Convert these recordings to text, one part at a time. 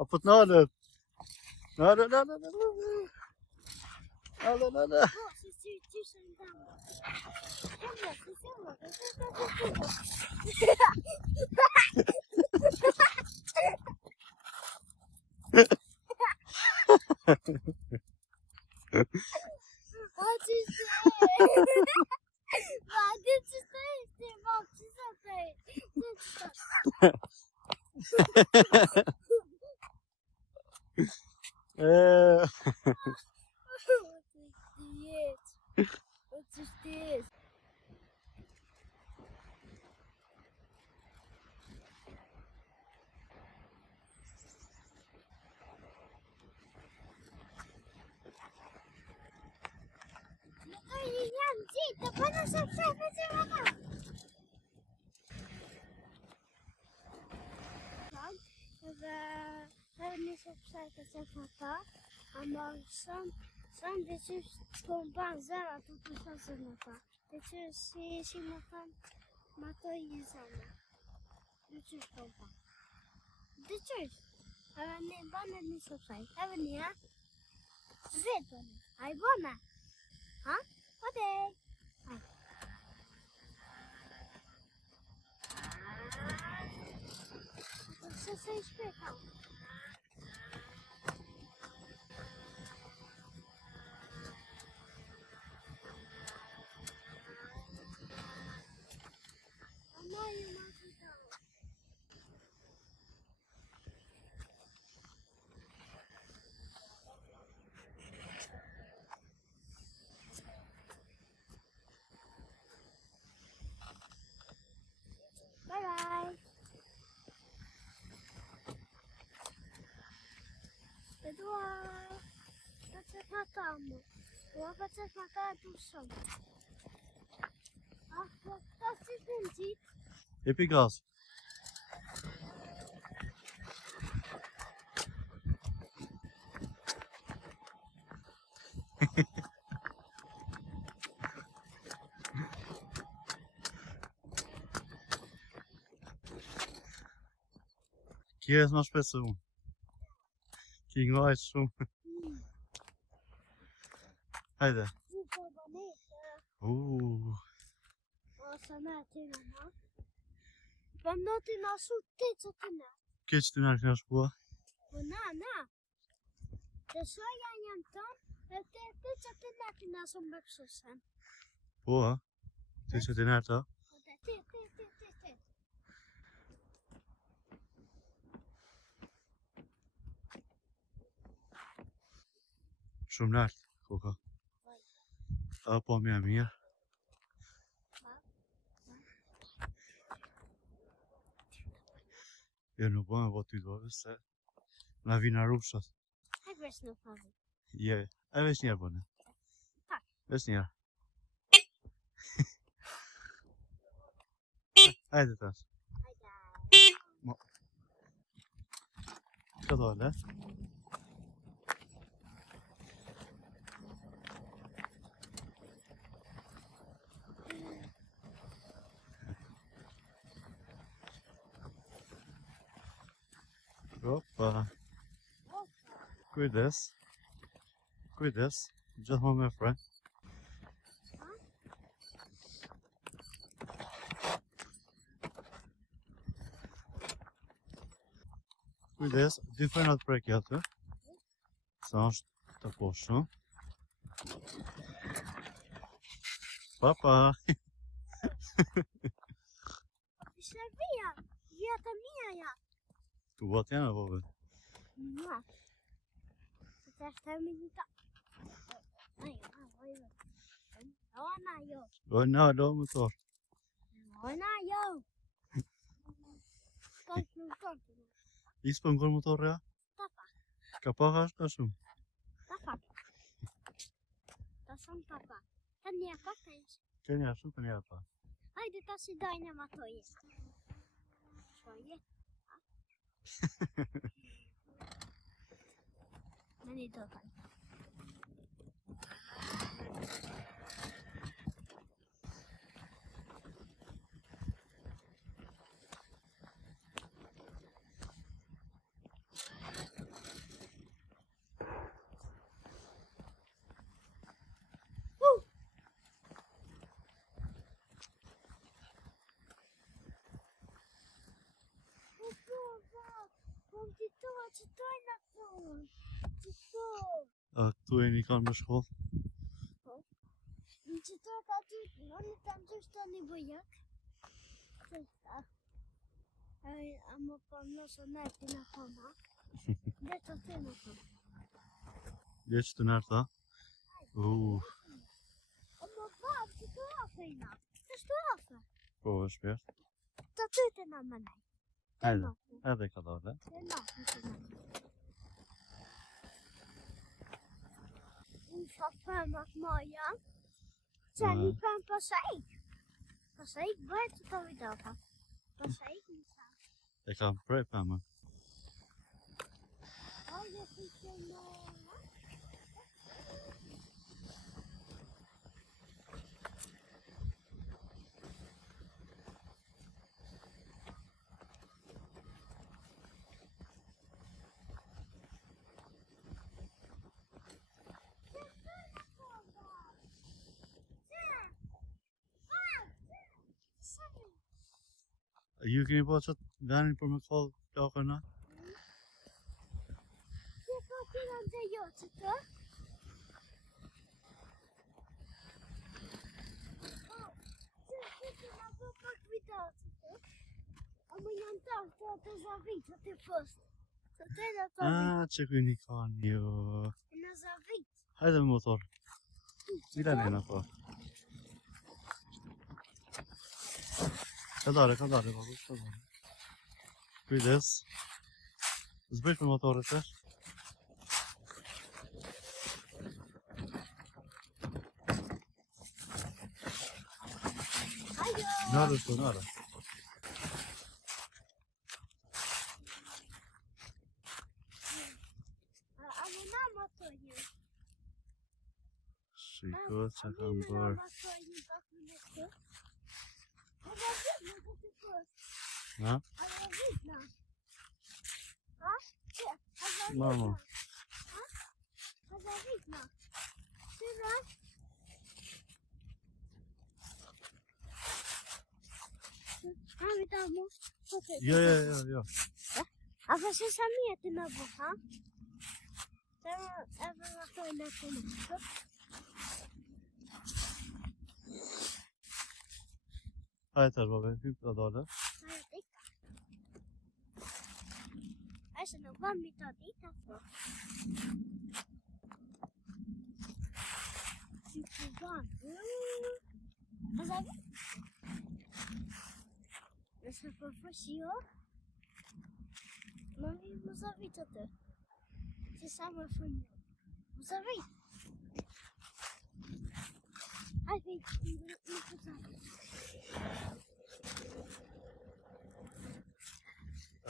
Apo të nalët. Nalë. Wat is dit? We hebben niet opzij gezet van pa, maar sam dit is kompan zara tu sa nota. Dit is si nota mato yesana. Dit is kompan. Dit is. Ne bana ni opzij. Hebben ni ha? Zet bana. Ai bana. Ha? Ode. Você explica. Bye. Faccio fatamo. Devo faccio fatare tu solo. Ah, si senti? Heb ik gas. Hier is nog spesial. Kijk maar eens zo. Haydi. Oeh. Vannatina suhteetsatina. Geçtin arkadaş bu. Na. De soja yantan. Teetsatina som baksosan. Bu ha. Tussen de nerta. Shumë lart, koka. Apo më mirë. Jo nuk bëhem po ty do se na vina rrugës. Hek vesh në favë. Je, e vesh njerë bëne. Tak. Vesh njerë. Hajde tash. Hajde. Ka dole? Opa. Kujdes. Gjithmonë me fre. Kujdes, dy frenat prek atë. Sa është të poshtë. Papa. Ishte via të mia ja. Tu vot janë apo vetë? Ja. Të është të minuta. Ona do motor. Ona jo. Ispo në kërë motor rea? Papa. Ka pak është ka shumë? Papa. Ta shumë papa. Të një pak të ishë. Ka një shumë, ka një pa. Hajde ta si dojnë ma to jesë. Shoje. Në një do taj. që të e në tonë. Që të. Këtu e një kanë në shkollë. Në që të e ka ty, në një të në të një bëjak. A më për nësë në e të në tona. Dhe të të në tonë. Dhe që të nërë tha? A më babë që të afe i na. Të shtu afe. Po, e shpjesht. Të të të në më nej. Hajde, edhe ka dole. Të në të në. Në shafëmat moja. Që një përmë pësajik. Pësajik bëhet të të vidofa. Pësajik në sa. E kam prej pëmë. Oje të të në. Ju keni po qëtë venin për me këllë plakër na? Që ka të në të jo që të? Që të në po pak video që të? A më janë të zavitë të fëst. Të të në të vitë. Që këni kanë jo. Në zavitë. Hajde me motor. Cila nena po? Ka dare, babu, ka dare. Kujdes. Zbëjsh me motorët e. Ajo! Nare shko, nare. A më na më të një. Shiko që kam bërë. Ha? Mama. Jo. A fështë sa mje të në bu, ha? Të edhe në të në të në. Hajde babe, hyp të dole. Aisha në bëmë mi të dita, po. Si të bëmë. A zavi? Nëse përfëshi jo, më mi më zavi të të. Që sa më fënjë. Më zavi? Hajde, në të zavi.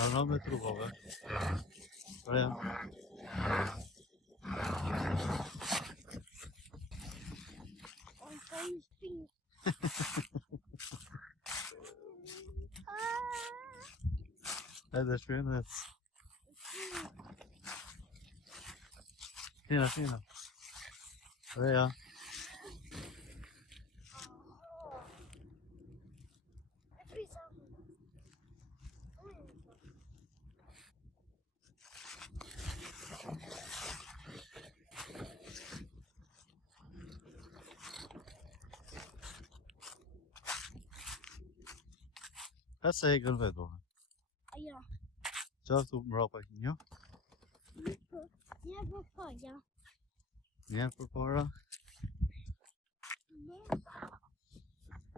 Arno me tru babe. Preja. Oj, ka një shpinë. Hajde shpinë dhe. Shina. Preja. Ka se e gërë vetë babe. Ajo. Qa këtu mrapa ki një? Një për përja. Një për para.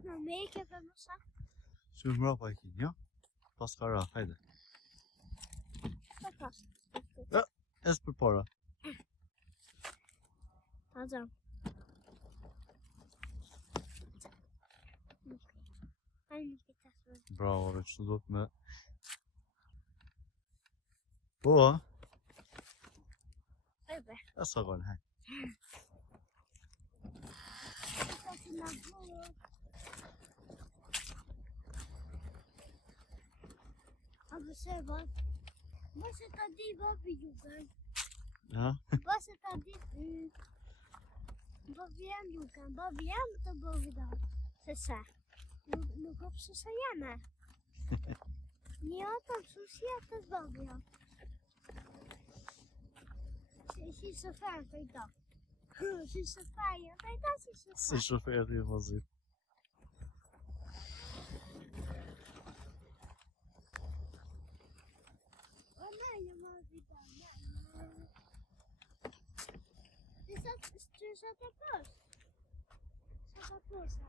Në me e ke për mësa. Që mrapa ki një? Pas kara, hajde. Për pas. Es për para. Ta zëm. Hajde në këtë asë. Bravo, re, që do të me... Po, a? Ebe. E sa gënë, hajde. Ka të në bërë. A përse bërë. Bëse ta di babi jugan. Ja? Bëse ta di... Babi jam jugan. Babi jam të babi da. Se sa. Nuk o pësu sa jame. Një ato pësu si atë babi jam. Si shofer të i do. Si shofer të i do, si shofer. Si shofer të limuzin. O ne, një më vita, ne. Sa të pos? Sa të posa?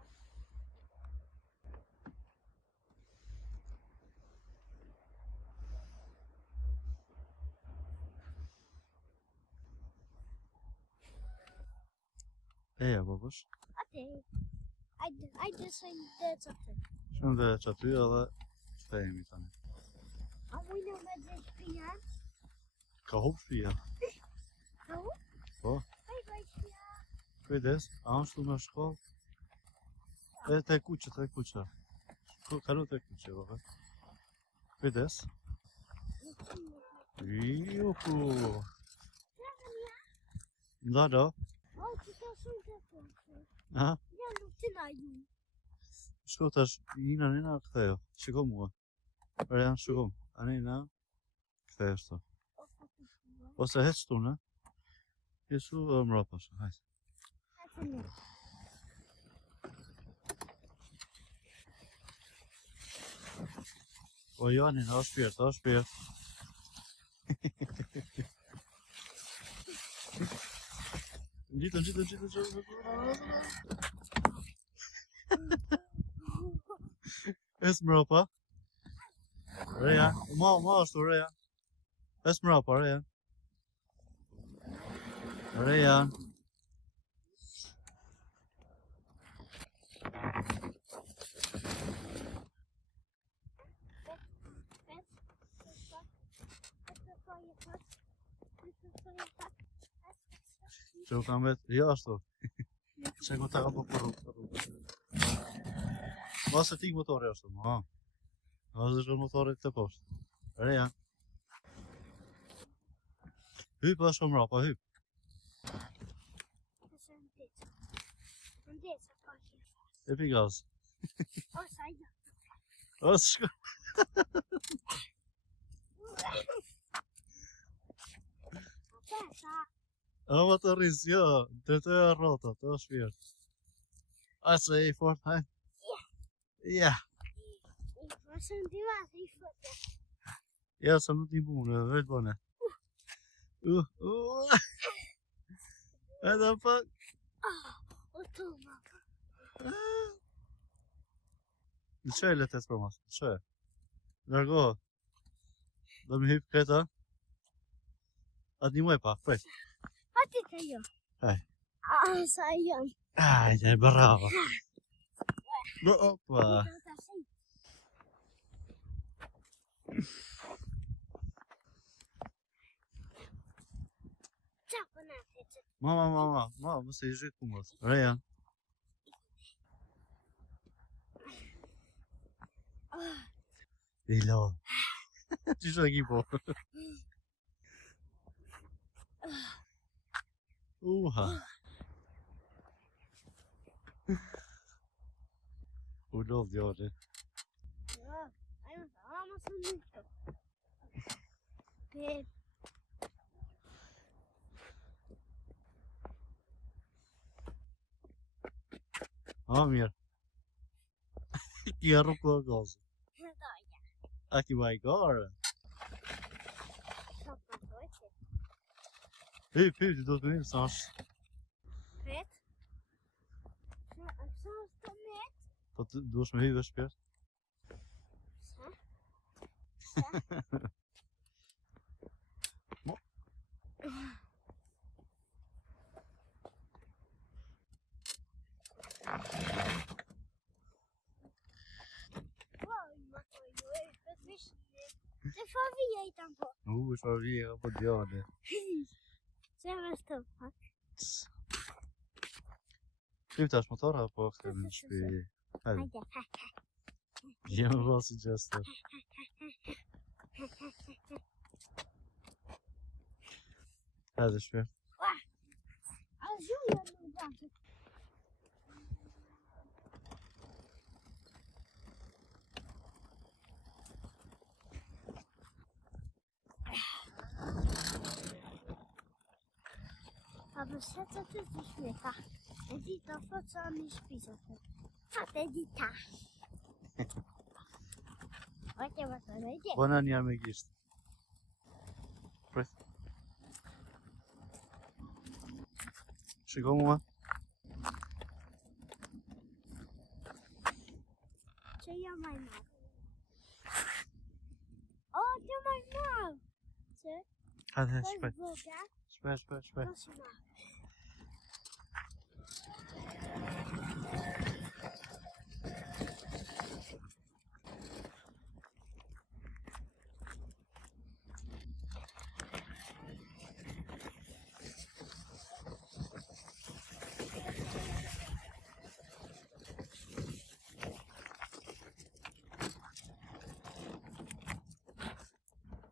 Eja, babush. Ate, ajde sa një dhe që të. Shumë dhe që aty edhe kthehemi tani. A mujnë me dhe shpia? Ka hup shpia. Ka u? Po. Aj shpia. Kujdes, a është tu në shkollë? E te kuqe. Kalu te kuqe, babush. Kujdes. Juhu. Ndalo. O, që të shumë të posë. Ha? Ja, nuk të na ju. Shko tash, Nina kthejo. Shiko mua. Rejan, shiko. Nina kthejo shto. Ose hec tu, ne? Jesu mrapa shko, hajde. Ate ne. O Janin, o shpirt. Gjitën. Es mrapa. Reja, ma ashtu Reja. Es mrapa, Reja. Reja. Që u kam vetë, jo ashtu. Që ku ta ka po për rrugë. Mos e tik motori ashtu, ma. Mos e shkon motori këtë poshtë. Reja. Hyp ashtu mrapa, hyp. E pi gaz. O, sa jo. O, shko. Pesa. A më të rrisë, jo. Të të e rrota, të shpirt. A se e i fort, hajde. Ja. Mosë në i fote. Ja, sa më t'i bune, vetë bune. Edhe pak. O, tu, mama. Në që e letes për mas? Në që e? Largo. Do me hyp këta. Atë një muaj pak, prej. Ati të jo. Haj. Sa jo. Ajde, bravo. No, opa. Qa për në të që. Mama, mëse i zhikë kumës. Reja. I lodh. Që shë e ki po? Uha. U lodh djori. Jo, ajme të ama së në të. Pe. A, mirë. Ki arru për gazë. Doja. A ki bajgare. Sa për dojtë. Hyp, ti do të mirë sa është. Pet. Sa është të met? Po të duesh me hyve shpirt. Sa? Mo. Det får vi hitta på. Så vi är på djade. Så jag står fast. Sluta motora på den spi. Hadi. Yine nasıl cesur. Hadi spi. Ajuda no braço. Apo se të të të shmeta. E di të thot sa mi shpisat. Fat e di ta. Vajte vajte vajte. Bona një me gisht. Prit. Shiko mua. Që jam maj madh. O, që maj madh. Që? Hajde, Të shpejt. zboga. Shpejt. Të shma.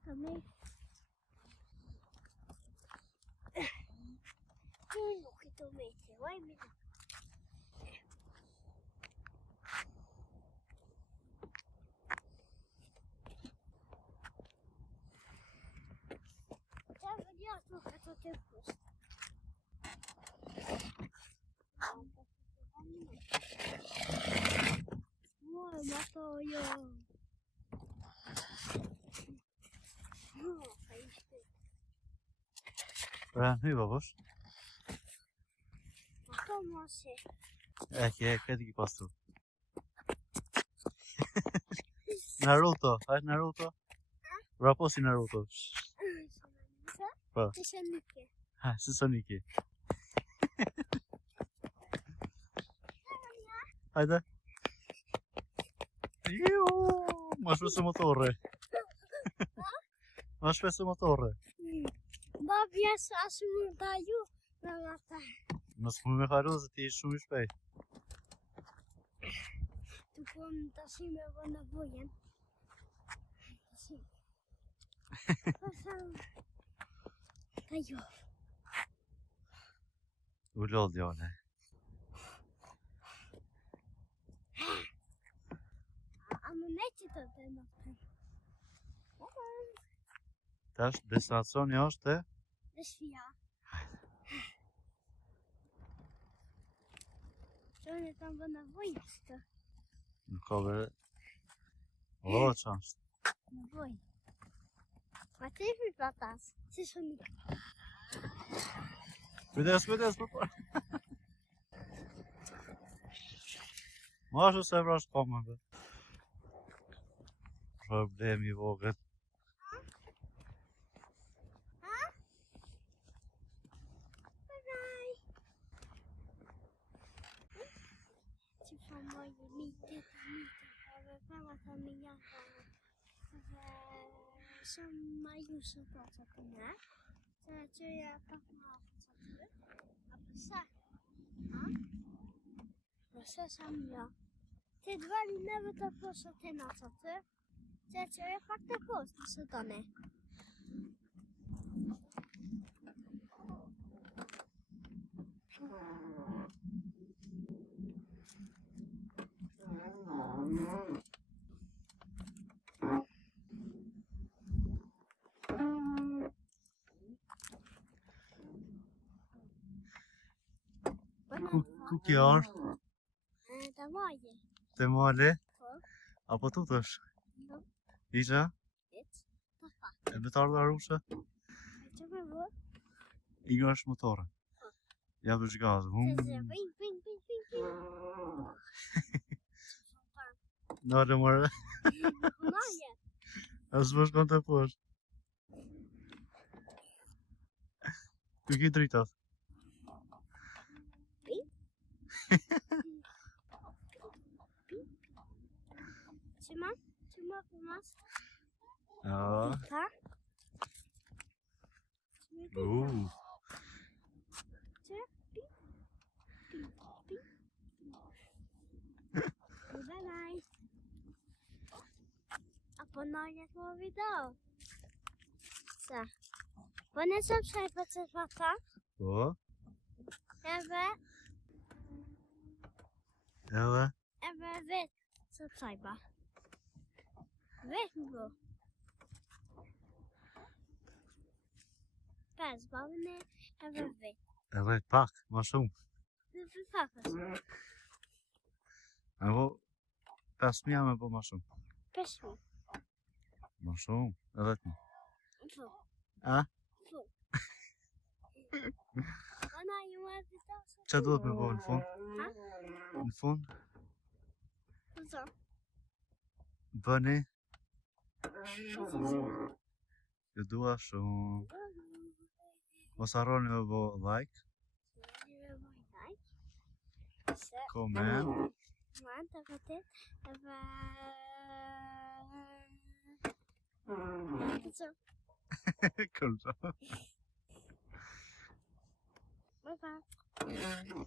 Kami. Nuk i të meti, vaj mina. Qa vëllat nuk e të të pusht. Moj, ma to jo. Ka ishte. Pra, hy babosh. Ma to moshe. Këti ki pas tu. Naruto, hajt Naruto. Vrapo si Naruto. Po. Të shënike. Ha, si Soniki. Hajde. Iu, ma shpesu motore. Ma shpesu motore. Babi asë mund të ju në ata. Mos më me haru se ti ish shumë i shpejt. Të po më të shi me vë në vojen. Të shi. Të ju. U lodh jone. A më ne që të të në të. Tash, destinacioni është e? Dhe shfia. Qënë e të më vë në vojen së të. Në kove... O, që është? Në vojen. Ma të i fi patas. Si shënike. Kujdes, përpër. Ma është se vrash komëve. Problemi vogët. Që fa mojë mitë, edhe përma të më janë edhe shumë ma ju shumë po që të ne, që ja pak ma afë që të, a përsa? Përsa shumë ja. Të dvali neve të posë të në që të, që ja pak të posë të së të ne. Ku kjo është? Të maje. Te male? Po. Apo tu tësh? No. Isha? Të fa. E me të ardha rushe? Që me vë? I nga është motore. Ja për shgazë. Të zë, ping. Në dhe mërë. Maje. Asë më shkon të poshtë. Ku ki dritat? Që ma për mas? Ja. Ta? Që? Bye bye. Apo nojnë të më video. Sa? Po në subscribe për të shpata. Po? Edhe vetë subscribe. Vetë më go. Pes, babën e edhe vetë. Edhe pak, ma shumë. Në përfakës. Apo 5.000 me po ma shumë. 5.000. Ma shumë, edhe të Fu. A? Fu. Ana ju e vitasë. Që duhet me bo në fund? Ha? Në fund? Zo. Bëni? Ju dua shumë. Mos harroni me bo like, comment. وأنت فتاة Kul. Bye bye.